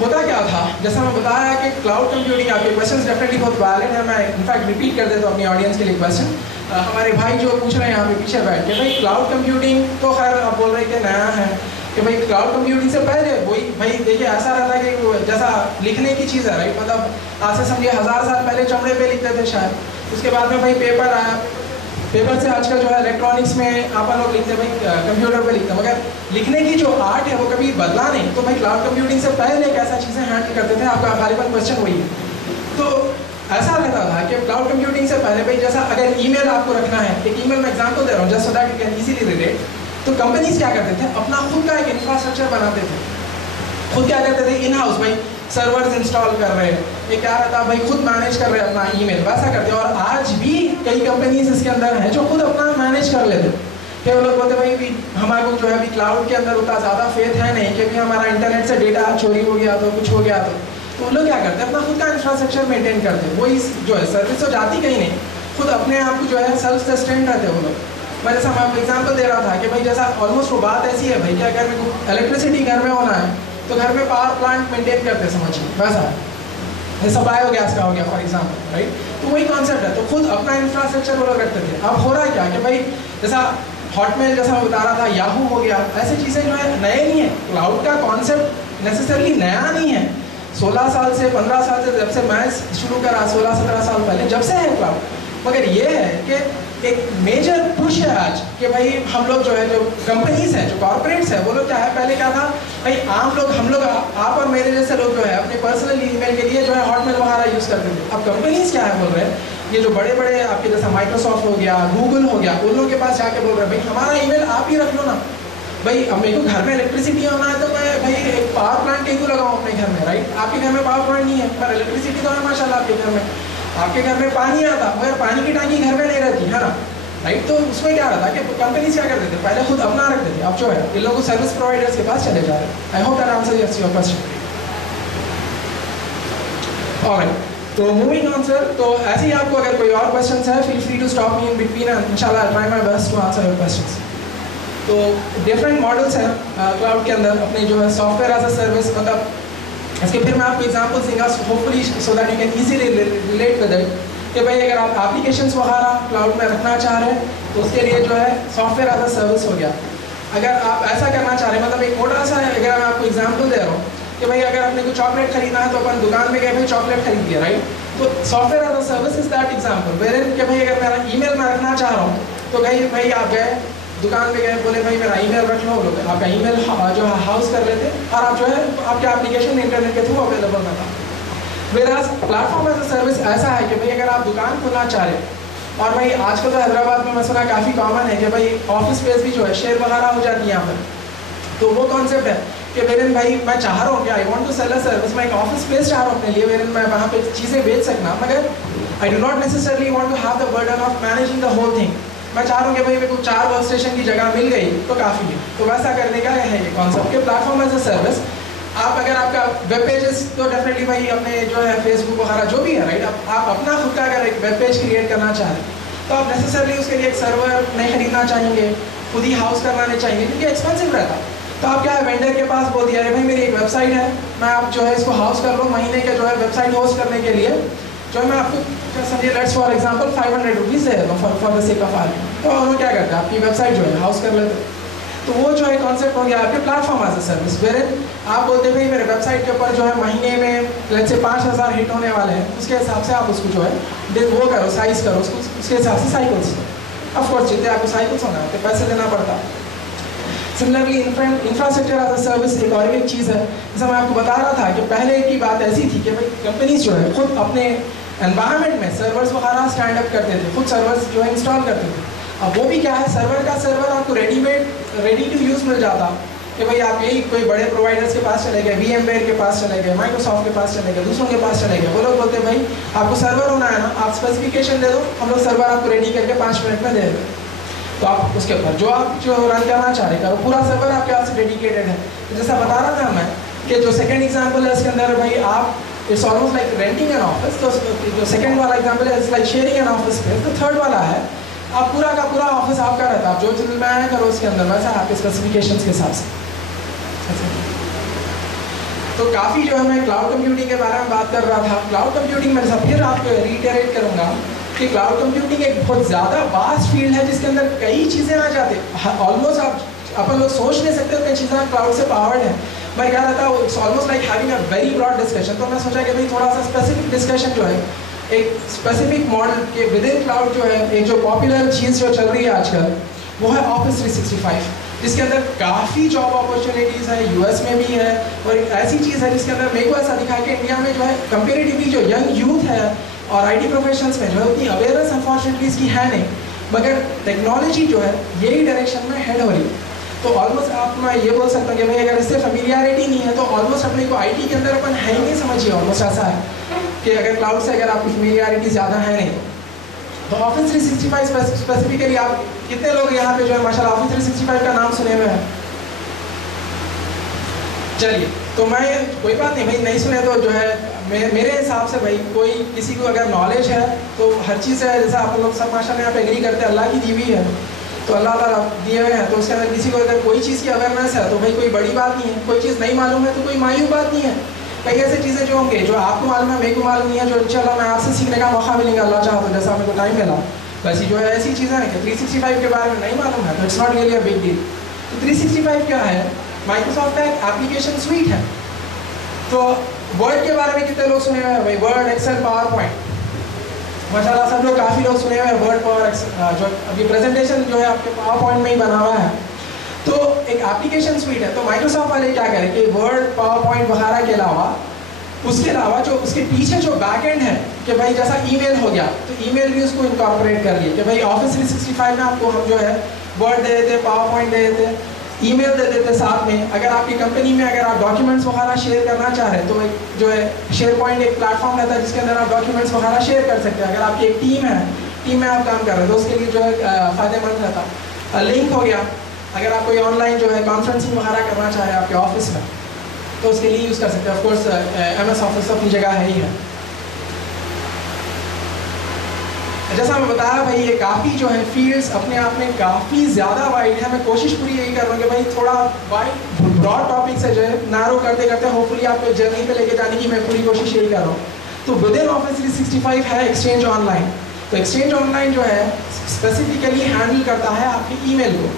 होता क्या था, जैसा मैं बताया कि क्लाउड कंप्यूटिंग, आपके क्वेश्चंस डेफिनेटली बहुत वैलिड है, मैं इनफैक्ट रिपीट कर देता हूँ अपनी ऑडियंस के लिए क्वेश्चन। हमारे भाई जो पूछ रहे हैं यहाँ पे पीछे बैठ के, भाई क्लाउड कंप्यूटिंग तो खैर आप बोल रहे हैं कि नया है, कि भाई क्लाउड कंप्यूटिंग से पहले वही भाई देखिए ऐसा रहता है कि जैसा लिखने की चीज़ है, राइट, मतलब आज से समझिए 1000 साल पहले चमड़े पे लिखते थे शायद, उसके बाद में भाई पेपर आया, पेपर से आजकल जो है इलेक्ट्रॉनिक्स में आप लोग लिखते हैं, भाई कंप्यूटर पे लिखते हैं, मगर लिखने की जो आर्ट है वो कभी बदला नहीं। तो भाई क्लाउड कंप्यूटिंग से पहले कैसा चीज़ें हैंडल करते थे, आपका गालिबन क्वेश्चन वही है। तो ऐसा रहता था कि क्लाउड कंप्यूटिंग से पहले भाई जैसा अगर ईमेल आपको रखना है, एक ईमेल में एग्जाम्पल दे रहा हूँ just so that you can easily relate, तो कंपनीज क्या करते थे, अपना खुद का एक इंफ्रास्ट्रक्चर बनाते थे, खुद क्या करते थे, इन हाउस भाई सर्वर्स इंस्टॉल कर रहे हैं, ये क्या रहता है भाई खुद मैनेज कर रहे हैं अपना ईमेल, वैसा करते हैं। और आज भी कई कंपनीज इसके अंदर हैं जो खुद अपना मैनेज कर लेते हैं, कि वो लोग बोलते भाई भी हमारे को जो है अभी क्लाउड के अंदर उतना ज़्यादा फेथ है नहीं, क्योंकि हमारा इंटरनेट से डेटा चोरी हो गया तो कुछ हो गया तो वो लोग क्या करते हैं, अपना खुद का इंफ्रास्ट्रक्चर मेंटेन करते हैं, वो इस जो है सर्विस तो जाती कहीं नहीं, खुद अपने आप को जो है सेल्फ सस्टेन रहते हैं वो लोग। मैं जैसा मैं आपको एग्जाम्पल दे रहा था कि भाई जैसा ऑलमोस्ट वो बात ऐसी है भाई कि अगर मेरे को इलेक्ट्रिसिटी घर में होना है तो घर में पावर प्लांट मेंटेन करते समझिए, वैसा जैसा बायोगैस का हो गया फॉर एग्जाम्पल, राइट। तो वही कॉन्सेप्ट है, तो खुद अपना इंफ्रास्ट्रक्चर वो लोग रखते थे। अब हो रहा है क्या कि भाई जैसा हॉटमेल जैसा मैं बता रहा था, याहू हो गया, ऐसी चीज़ें जो है नए नहीं है, क्लाउड का कॉन्सेप्ट नेसेसरली नया नहीं है, 16 साल से 15 साल से जब से मैं शुरू करा 16-17 साल पहले जब से है क्लाउड, मगर ये है कि एक मेजर पुश है आज कि भाई हम लोग जो है, जो कंपनीज हैं, जो कॉर्पोरेट्स हैं, वो लोग क्या है, पहले क्या था भाई आम लोग, हम लोग आप और मेरे जैसे लोग जो है अपने पर्सनल ईमेल के लिए जो है हॉटमेल वगैरह यूज़ करते थे। अब कंपनीज क्या है बोल रहे हैं, ये जो बड़े बड़े आपके जैसा माइक्रोसॉफ्ट हो गया, गूगल हो गया, उन लोगों के पास जाके बोल रहे हैं भाई हमारा ईमेल आप ही रख लो ना भाई, अब मेरे को घर में इलेक्ट्रिसिटी होना है तो मैं भाई एक पावर प्लांट कहीं को लगाऊँ अपने घर में, राइट। आपके घर में पावर प्लांट नहीं है पर इलेक्ट्रिसिटी तो है माशाल्लाह आपके घर में, आपके घर में पानी आता मगर पानी की टांकी घर में नहीं रहती है ना, राइट। तो उसमें क्या रहता कि कंपनीज क्या करते थे, पहले खुद अपना रखते थे, अब जो है इन लोगों सर्विस प्रोवाइडर्स के पास चले जा रहे हैं। I hope that answers your question. Alright, तो मूविंग ऑन सर, तो ऐसे ही आपको अगर कोई और क्वेश्चंस है feel free to stop me in between and इंशाल्लाह I try my best to answer your questions. तो डिफरेंट मॉडल्स हैं क्लाउड के अंदर अपने जो है सॉफ्टवेयर एज अ सर्विस, मतलब इसके फिर मैं आपको एग्जांपल्स दूंगा hopefully so that you can easily relate with it, कि भाई अगर आप एप्लीकेशंस वगैरह क्लाउड में रखना चाह रहे हैं तो उसके लिए जो है सॉफ्टवेयर एज अ सर्विस हो गया। अगर आप ऐसा करना चाह रहे हैं, मतलब एक मोटा सा है, अगर मैं आपको एग्जांपल दे रहा हूँ कि भाई अगर आपने कोई चॉकलेट खरीदना है तो अपन दुकान में गए भाई चॉकलेट खरीद लिया, राइट। तो software as a service is that example where कि भाई अगर मेरा ईमेल मैं रखना चाह रहा हूँ तो भाई आप गए दुकान में गए, बोले भाई मेरा ईमेल रख लो, लोग आपका ईमेल जो है हाउस कर लेते और आप जो है आपके एप्लीकेशन इंटरनेट के थ्रू अवेलेबल रहता। वेराज प्लेटफॉर्म एज अ सर्विस ऐसा है कि भाई अगर आप दुकान खोलना चाह रहे हैं और भाई आजकल तो हैदराबाद में मसला काफ़ी कॉमन है कि भाई ऑफिस स्पेस भी जो है शेयर वगैरह हो जाती है यहाँ पर, तो वो कॉन्सेप्ट है कि वेरिन भाई मैं चाह रहा हूँ कि I want to sell a service, मैं एक ऑफिस स्पेस चाह रहा हूँ अपने लिए वेरिन मैं वहाँ पे चीज़ें बेच सकना, मगर I do not necessarily want to have the burden of managing the whole thing. मैं चाह रहा हूँ कि भाई मेरे को 4 वर्क स्टेशन की जगह मिल गई तो काफ़ी है, तो वैसा करने का है ये कॉन्सेप्ट के प्लेटफॉर्म एज अ सर्विस। आप अगर आपका वेब पेजेस तो डेफिनेटली भाई अपने जो है फेसबुक वगैरह जो भी है, राइट, आप अपना खुद का अगर एक वेब पेज क्रिएट करना चाह रहे हैं तो आप नेसेसरली उसके लिए एक सर्वर नहीं खरीदना चाहेंगे, खुद ही हाउस करना नहीं चाहेंगे क्योंकि एक्सपेंसिव रहता। तो आप क्या है वेंडर के पास बोल दिया है भाई मेरी एक वेबसाइट है, मैं आप जो है इसको हाउस कर लो, महीने के जो है वेबसाइट होस्ट करने के लिए जो है मैं आपको समझिए लेट्स फॉर एग्जांपल 500 रुपीज़ दे देता हूँ फॉर द सेक ऑफ आर्गिंग। तो उन्होंने क्या करते हैं आपकी वेबसाइट जो है हाउस कर लेते, तो वो जो है कॉन्सेप्ट हो गया आपके platform as a service where आप बोलते भाई मेरे वेबसाइट के ऊपर जो है महीने में लेट्स से 5000 हिट होने वाले हैं, उसके हिसाब से आप उसको जो है वो करो साइज करो उसको, उसके हिसाब से साइकिल्स ऑफकोर्स जितने आपको साइकिल्स होना है तो पैसे देना पड़ता। Similarly infrastructure as a service एक और एक चीज़ है, जैसा मैं आपको बता रहा था कि पहले की बात ऐसी थी कि भाई कंपनीज जो है खुद अपने एनवायरनमेंट में सर्वर्स वगैरह स्टैंड अप करते थे, खुद सर्वर्स जो है इंस्टॉल करते थे। अब वो भी क्या है सर्वर का सर्वर आपको रेडी टू यूज़ मिल जाता कि भाई आप यही कोई बड़े प्रोवाइडर्स के पास चले गए, VMware के पास चले गए, माइक्रोसॉफ्ट के पास चले गए, दूसरों के पास चले गए, वो लोग बोलते भाई आपको सर्वर होना है ना, आप स्पेसिफिकेशन दे दो, हम लोग सर्वर आपको रेडी करके 5 मिनट में दे देंगे। तो आप उसके ऊपर जो आप जो रन करना चाह रहे हैं वो पूरा सर्वर आपके पास डेडिकेटेड है। तो जैसा बता रहा था मैं कि जो सेकंड एग्जांपल है इसके अंदर भाई आप it's almost like renting an office, तो जो सेकंड वाला एग्जांपल है it's like sharing an office space. तो थर्ड वाला है आप पूरा का पूरा ऑफिस आपका रहता है, आप जो चीज़ में आया करो उसके अंदर वैसा आपके स्पेसिफिकेशंस के हिसाब से। तो काफ़ी जो है मैं क्लाउड कंप्यूटिंग के बारे में बात कर रहा था। क्लाउड कंप्यूटिंग में सब फिर आपको रिटेरेट करूँगा कि क्लाउड कंप्यूटिंग एक बहुत ज़्यादा वास्ट फील्ड है जिसके अंदर कई चीज़ें आ जाती हैं। ऑलमोस्ट आप अपन लोग सोच नहीं सकते कई चीज़ें क्लाउड से पावर्ड है। मैं कह रहा था it's almost like having a very broad discussion. तो मैं सोचा कि भाई थोड़ा सा स्पेसिफिक डिस्कशन जो है एक स्पेसिफिक मॉडल के विद इन क्लाउड जो है एक जो पॉपुलर चीज़ जो चल रही है आजकल वो है ऑफिस 365, जिसके अंदर काफ़ी जॉब अपॉर्चुनिटीज़ है, यूएस में भी है। और एक ऐसी चीज़ है जिसके अंदर मेरे को ऐसा दिखा कि इंडिया में जो है कंपेरेटिवली जो यंग यूथ है और आईटी प्रोफेशनल्स में जो है उतनी अवेयरनेस अनफॉर्चुनेटली इसकी है नहीं, मगर टेक्नोलॉजी जो है यही डायरेक्शन में हेड हो रही है। तो ऑलमोस्ट आप मैं ये बोल सकता हूँ कि भाई अगर इससे फेमिलियरिटी नहीं है तो ऑलमोस्ट अपने को आईटी के अंदर अपन है ही नहीं, समझिए। ऑलमोस्ट ऐसा है कि अगर क्लाउड से अगर आपकी फेमिलियरिटी ज़्यादा है नहीं तो ऑफिस 365 स्पेसिफिकली आप कितने लोग यहाँ पे जो है माशाल्लाह ऑफिस 365 का नाम सुने हुए हैं? चलिए, तो मैं कोई बात नहीं भाई, नहीं सुने तो जो है मेरे हिसाब से भाई कोई किसी को अगर नॉलेज है तो हर चीज़ है, जैसा आप लोग सब माशाल्लाह यहाँ पे एग्री करते हैं अल्लाह की दी हुई है, तो अल्लाह ताला दिए हुए हैं, तो उसके अंदर किसी को अगर कोई चीज़ की अवेयरनेस है तो भाई कोई बड़ी बात नहीं है। कोई चीज़ नहीं मालूम है तो कोई मायूब बात नहीं है। कई ऐसी चीज़ें जो होंगे जो आपको मालूम है, मेरे को मालूम नहीं है, जो इंशाल्लाह मैं आपसे सीखने का मौका मिलेगा अल्लाह चाहा तो, जैसा मेरे को टाइम मिला। वैसे जो है ऐसी चीज़ें हैं कि 365 के बारे में नहीं मालूम है तो it's not really a big deal. तो 365 क्या है? माइक्रोसॉफ्ट का एक एप्लीकेशन स्वीट है। तो वर्ड के बारे में कितने लोग सुने हुए हैं भाई? वर्ड, एक्सेल, पावर पॉइंट, माशाल्लाह सब लोग, काफ़ी लोग सुने हुए हैं वर्ड, पावर, जो अभी प्रेजेंटेशन जो है आपके पावर पॉइंट में ही बना हुआ है। तो एक एप्लीकेशन स्वीट है। तो माइक्रोसॉफ्ट वाले क्या करें कि वर्ड, पावर पॉइंट वगैरह के अलावा उसके अलावा जो उसके पीछे जो बैकएंड है कि भाई जैसा ईमेल हो गया तो ईमेल भी उसको इनकॉर्पोरेट कर लिए कि भाई ऑफिस 365 में आपको हम जो है वर्ड दे देते, पावर पॉइंट दे देते, ईमेल दे देते साथ में। अगर आपकी कंपनी में अगर आप डॉक्यूमेंट्स वगैरह शेयर करना चाह रहे हैं तो एक जो है शेयर पॉइंट एक प्लेटफॉर्म रहता है जिसके अंदर आप डॉक्यूमेंट्स वगैरह शेयर कर सकते हैं। अगर आपकी एक टीम है, टीम में आप काम कर रहे हैं तो उसके लिए जो है फ़ायदेमंद रहता है। लिंक हो गया, अगर आप कोई ऑनलाइन जो है कॉन्फ्रेंसिंग वगैरह करना चाह रहे हैं आपके ऑफिस में तो उसके लिए यूज़ कर सकते हैं। ऑफ कोर्स MS ऑफिस अपनी जगह है ही है। जैसा मैं बताया भाई ये काफ़ी जो है फील्ड्स अपने आप में काफ़ी ज़्यादा वाइड है। मैं कोशिश पूरी यही कर रहा हूँ कि भाई थोड़ा वाइड ब्रॉड टॉपिक से जो है नैरो करते करते होपफुली आपको जर्नी पे लेके जाने की मैं पूरी कोशिश यही कर रहा हूँ। तो विद इन ऑफिस 365 है एक्सचेंज ऑनलाइन। तो एक्सचेंज ऑनलाइन जो है स्पेसिफिकली हैंडल करता है आपके ईमेल को।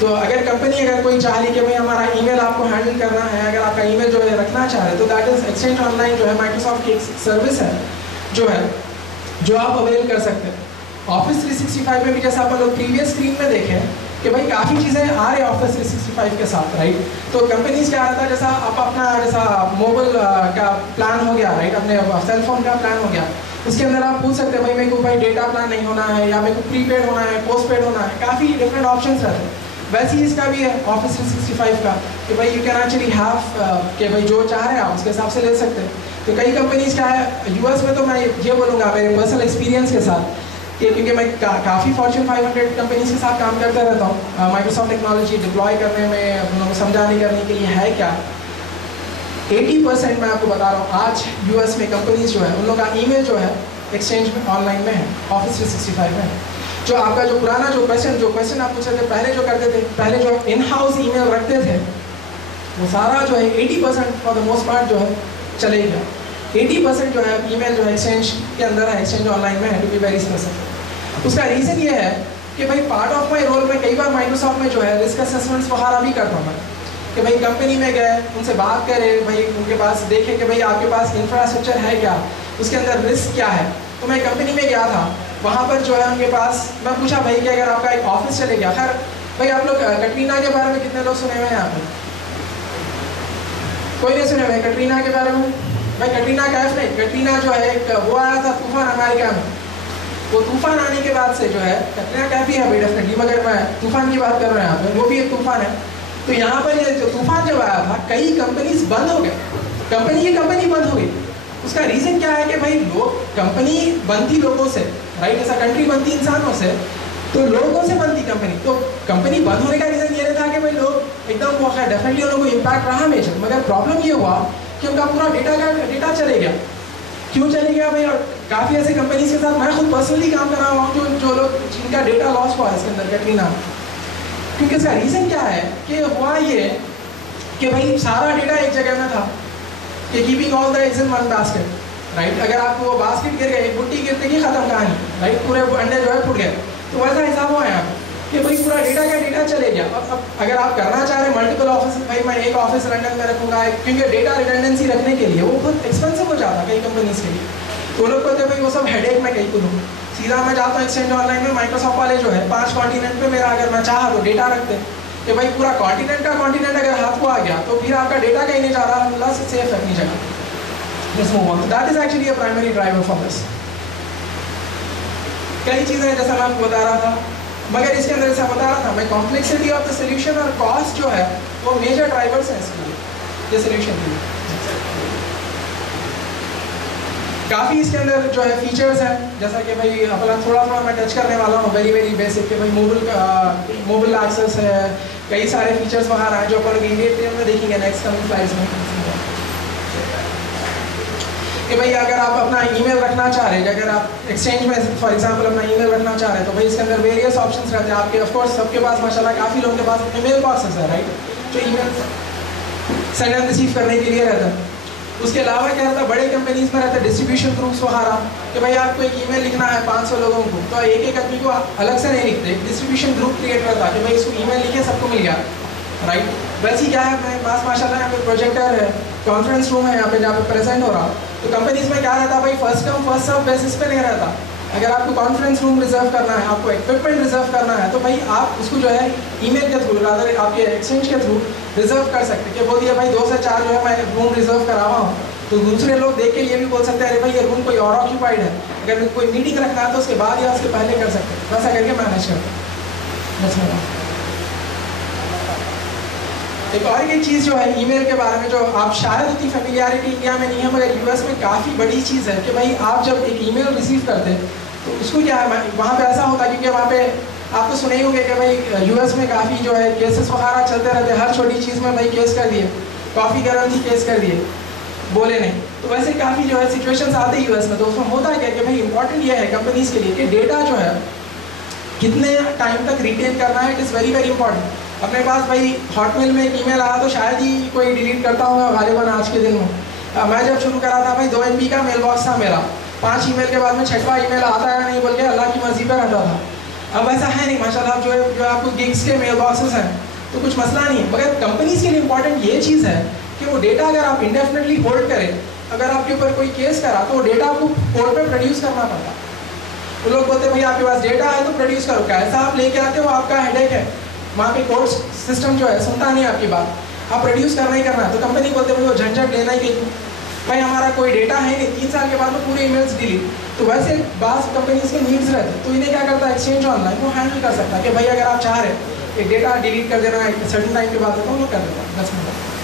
तो अगर कंपनी अगर कोई चाह ली कि भाई हमारा ईमेल आपको हैंडल करना है, अगर आपका ईमेल जो है रखना चाह रहे तो दैट इज एक्सचेंज ऑनलाइन जो है माइक्रोसॉफ्ट की एक सर्विस है जो आप अवेल कर सकते हैं। ऑफिस 365 में भी जैसा आप लोग प्रीवियस स्क्रीन में देखें कि भाई काफ़ी चीज़ें आ रही है ऑफिस 365 के साथ, राइट। तो कंपनीज क्या रहता है जैसा आप अपना जैसा मोबाइल का प्लान हो गया, राइट, अपने सेल फोन का प्लान हो गया, उसके अंदर आप पूछ सकते हैं भाई मेरे को भाई डेटा प्लान नहीं होना है या मेरे को प्रीपेड होना है, पोस्ट पेड होना है, काफ़ी डिफरेंट ऑप्शन रहते हैं। वैसे ही इसका भी है ऑफिस 365 का कि भाई यू कैन एक्चुअली हैव कि भाई जो चाह रहे हैं आप उसके हिसाब से ले सकते हैं। तो कई कंपनीज क्या है यूएस में, तो मैं ये बोलूँगा मेरे पर्सनल एक्सपीरियंस के साथ कि क्योंकि मैं काफ़ी फॉर्च्यून 500 कंपनीज के साथ काम करता रहता हूँ माइक्रोसॉफ्ट टेक्नोलॉजी डिप्लॉय करने में, उन लोगों को समझाने करने के लिए है क्या। 80% मैं आपको बता रहा हूँ आज यूएस में कंपनीज जो है उन लोगों का ईमेल जो है एक्सचेंज में ऑनलाइन में है, ऑफिस 365 में है। जो आपका जो पुराना जो क्वेश्चन आप पूछ रहे थे पहले जो करते थे, पहले जो इन हाउस ईमेल रखते थे वो सारा जो है 80% फॉर द मोस्ट पार्ट जो है चले गया। 80% जो है ईमेल जो है एक्सचेंज के अंदर है, एक्सचेंज ऑनलाइन में है, टू बी वेरी स्पेसिफिक। उसका रीज़न ये है कि भाई पार्ट ऑफ माई रोल में कई बार माइक्रोसॉफ्ट में जो है रिस्क असेसमेंट्स वगैरह भी करता हूँ मैं कि भाई कंपनी में गए उनसे बात करें, भाई उनके पास देखें कि भाई आपके पास इंफ्रास्ट्रक्चर है क्या, उसके अंदर रिस्क क्या है। तो मैं कंपनी में गया था, वहाँ पर जो है उनके पास मैं पूछा भाई कि अगर आपका एक ऑफिस चले गया, खैर भाई आप लोग कटरीना के बारे में कितने लोग सुने हुए हैं यहाँ पे? कोई नहीं सुने भाई कटरीना के बारे में? भाई कटरीना कैफ नहीं, कटरीना जो है एक वो आया था तूफान अमेरिका में, वो तूफान आने के बाद से जो है कटरीना कैफ ही है भाई डेफिनेटली, मगर मैं तूफान की बात कर रहा हूँ यहाँ पे, वो भी एक तूफान है। तो यहाँ पर ये जो तूफान जब आया था कई कंपनीज बंद हो गए, कंपनी बंद हो गई। उसका रीज़न क्या है कि भाई लोग, कंपनी बनती लोगों से, राइट, ऐसा कंट्री बनती इंसानों से, तो लोगों से बनती कंपनी। तो कंपनी बंद होने का रीज़न ये था कि भाई लोग एकदम वो है, डेफिनेटली उन लोगों को इम्पैक्ट रहा मेजर, मगर प्रॉब्लम ये हुआ कि उनका पूरा डेटा चले गया। क्यों चले गया भाई? और काफ़ी ऐसे कंपनीज के साथ मैं खुद पर्सनली काम कर रहा हूँ जो लोग जिनका डेटा लॉस हुआ इसके अंदर कटरीना। क्योंकि इसका रीज़न क्या है कि हुआ ये कि भाई सारा डेटा एक जगह में था, कि keeping all the eggs in one basket, right. अगर आपको वो बास्केट गिर गई, बुट्टी गिरने की खत्म कहानी, राइट, पूरे अंडे जो है फुट गए। तो वैसा हिसाब हुआ यहाँ कि भाई पूरा डेटा का डेटा चले गया। अब अगर आप करना चाह रहे हैं मल्टीपल ऑफिस, भाई मैं एक ऑफिस लंदन में रखूंगा, क्योंकि डेटा रिडंडेंसी रखने के लिए वो बहुत एक्सपेंसिव हो जाता है कई कंपनीज के लिए। तो लोग कहते हैं भाई वो सब हेडेक में कहीं को लूँ, सीधा मैं जाता हूँ एक्सचेंज ऑनलाइन में, माइक्रोसॉफ्ट वाले जो है 5 कॉन्टिनेंट पे मेरा अगर मैं चाहा तो डेटा रखते हैं कि भाई पूरा कॉन्टिनेंट का कॉन्टिनेंट अगर हाथ को आ गया तो फिर आपका डेटा कहीं नहीं जा रहा, अल्लाह से सेफ अपनी जगह। Let's move on. That is actually a primary driver for this. कई चीज़ें जैसा मैं आपको बता रहा था, मगर इसके अंदर जैसा बता रहा था मैं, कॉम्प्लेक्सिटी ऑफ द सोल्यूशन और कॉस्ट जो है वो मेजर ड्राइवर्स हैं इसके लिए, ये सोल्यूशन के लिए। काफ़ी इसके अंदर जो है फीचर्स हैं, जैसा कि भाई अपना थोड़ा मैं टच करने वाला हूँ, वेरी वेरी बेसिक, कि भाई मोबाइल एक्सेस है, कई सारे फीचर्स वहाँ आए जो अपन लोग इंडियन में देखेंगे नेक्स्ट कमिंग स्लाइड्स में। कि भाई अगर आप अपना ईमेल रखना चाह रहे हैं, अगर आप एक्सचेंज में फॉर एग्जांपल अपना ईमेल रखना चाह रहे हैं, तो भाई इसके अंदर वेरियस ऑप्शंस रहते हैं आपके। ऑफ कोर्स सबके पास माशाल्लाह काफ़ी लोगों के पास ईमेल बॉक्सेस है, राइट, जो ईमेल सेंड एंड रिसीव करने के लिए रहता है। उसके अलावा क्या रहता है, बड़े कंपनीज में रहता है डिस्ट्रीब्यूशन ग्रुप्स वगैरह, कि भाई आपको एक ईमेल लिखना है 500 लोगों को, तो एक एक आदमी को अलग से नहीं लिखते, डिस्ट्रीब्यूशन ग्रुप क्रिएट करता है कि भाई इसको ईमेल लिखे सबको मिल गया, राइट। वैसे ही क्या है, मेरे पास माशाल्लाह यहाँ पे प्रोजेक्टर है, कॉन्फ्रेंस रूम है यहाँ पे जहाँ पे प्रेजेंट हो रहा। तो कंपनीज में क्या रहता है भाई, first come first serve basis पे नहीं रहता। अगर आपको कॉन्फ्रेंस रूम रिजर्व करना है, आपको इक्विपमेंट रिजर्व करना है, तो भाई आप उसको जो है ईमेल के थ्रू, रादर आपके एक्सचेंज के थ्रू रिजर्व कर सकते हैं कि बोल दिया भाई 2 से 4 जो है मैं रूम रिजर्व करा हुआ हूँ, तो दूसरे लोग देख के ये भी बोल सकते हैं अरे भाई ये रूम कोई और ऑक्यूपाइड है, अगर कोई मीटिंग रखना है तो उसके बाद या उसके पहले कर सकते हैं, वैसा करके मैनेज करते हैं। एक और एक चीज़ जो है ईमेल के बारे में, जो आप शायद उतनी फेमिलियरिटी इंडिया में नहीं है, मगर यूएस में काफ़ी बड़ी चीज़ है कि भाई आप जब एक ईमेल रिसीव करते हैं तो उसको क्या है, वहाँ पे ऐसा होता है, क्योंकि वहाँ पे आप तो सुने ही होंगे कि भाई यूएस में काफ़ी जो है केसेस वगैरह चलते रहते हैं, हर छोटी चीज़ में भाई केस कर दिए, कॉफ़ी गर्म थी केस कर दिए, बोले नहीं। तो वैसे काफ़ी जो है सिचुएशंस आते हैं यूएस में। तो उसमें होता है क्या कि भाई इंपॉर्टेंट ये है कंपनीज के लिए कि डेटा जो है कितने टाइम तक रिटेन करना है, it is very very important. अपने पास भाई हॉटमेल में एक ईमेल आया तो शायद ही कोई डिलीट करता होगा गालिबन आज के दिन में। मैं जब शुरू करा था भाई 2 MB का मेल बॉक्स था मेरा, 5 ईमेल के बाद में 6वां ईमेल आता है नहीं बोल के अल्लाह की मर्जी पर रहता था। अब ऐसा है नहीं माशाल्लाह, जो आपको गिग्स के मेल बॉक्सेस हैं तो कुछ मसला नहीं है, मगर कंपनीज के लिए इंपॉर्टेंट ये चीज़ है कि वो डेटा अगर आप इंडेफिनेटली होल्ड करें, अगर आपके ऊपर कोई केस करा तो वो डेटा आपको कोर्ट में प्रोड्यूस करना पड़ता। तो लोग बोलते हैं भाई आपके पास डेटा है तो प्रोड्यूस करो, कैसा आप लेके आते हो आपका हेडेक है, वहाँ पे कोर्ट सिस्टम जो है सुनता नहीं आपकी बात, आप प्रोड्यूस करना ही करना है। तो कंपनी बोलते हैं भाई वो झंझट लेना ही क्यों, भाई हमारा कोई डेटा है नहीं, 3 साल के बाद में पूरे ईमेल्स डिलीट। तो वैसे बास कंपनीज के नीड्स रहते हैं, तो इन्हें क्या करता है एक्सचेंज ऑनलाइन वो हैंडल कर सकता है कि भाई अगर आप चाह रहे हैं कि डेटा डिलीट कर देना है सर्टन टाइम के बाद, तो वो कर देता है 10 मिनट।